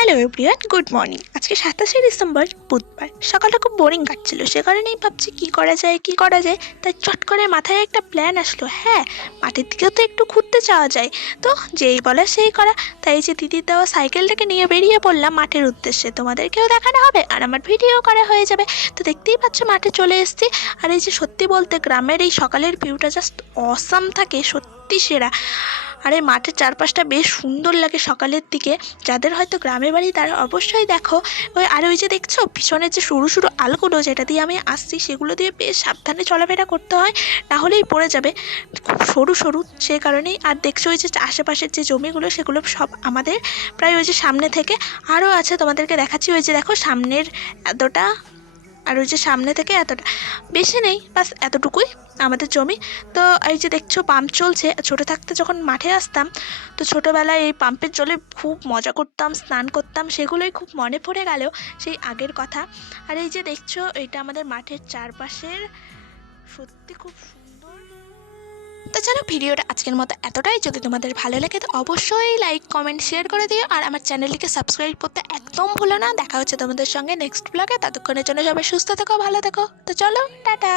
Hello everyone, good morning. আজকে 27শে December, বুধবার। সকালটা খুব বোরিং কাটছিল, সে কারণেই ভাবছি কী করা যায়। তাই চট করে মাথায় একটা প্ল্যান আসলো। হ্যাঁ, মাঠের দিকেও তো একটু ঘুরতে যাওয়া যায়। তো যেই বলা সেই করা, তাই যে দিদির দেওয়া সাইকেলটাকে নিয়ে বেরিয়ে পড়লাম মাঠের উদ্দেশ্যে। তোমাদেরকেও দেখানো হবে আর আমার ভিডিও করা হয়ে যাবে। তো দেখতেই পাচ্ছ মাঠে চলে এসেছি। আর এই যে সত্যি বলতে গ্রামের এই সকালের ভিউটা জাস্ট অসাম থাকে, সত্যি সেরা। আর এই মাঠের চারপাশটা বেশ সুন্দর লাগে সকালের দিকে। যাদের হয়তো গ্রামে বাড়ি তারা অবশ্যই দেখো। ওই যে দেখছো পিছনের যে সরু সরু আলগুলো যেটা দিয়ে আমি আসছি, সেগুলো দিয়ে বেশ সাবধানে চলাফেরা করতে হয়, না হলেই পড়ে যাবে। খুব সরু সরু, সে কারণেই। আর দেখছো ওই যে আশেপাশের যে জমিগুলো, সেগুলো সব আমাদের। প্রায় ওই যে সামনে থেকে আরও আছে, তোমাদেরকে দেখাচ্ছি। ওই যে দেখো সামনের এতটা, আর ওই যে সামনে থেকে এতটা, বেশি নেই, বাস এতটুকুই আমাদের জমি। তো এই যে দেখছো পাম্প চলছে। ছোটো থাকতে যখন মাঠে আসতাম, তো ছোটোবেলায় এই পাম্পের জলে খুব মজা করতাম, স্নান করতাম, সেগুলোই খুব মনে পড়ে গেল, সেই আগের কথা। আর এই যে দেখছো এটা আমাদের মাঠের চারপাশের, সত্যি খুব সুন্দর। তো চলো, ভিডিওটা আজকের মতো এতটাই। যদি তোমাদের ভালো লাগে তো অবশ্যই লাইক, কমেন্ট, শেয়ার করে দিও। আর আমার চ্যানেলটিকে সাবস্ক্রাইব করতে একদম ভুলো না। দেখা হচ্ছে তোমাদের সঙ্গে নেক্সট ব্লগে। ততক্ষণের জন্য সবাই সুস্থ থেকো, ভালো থেকো। তো চলো, টাটা।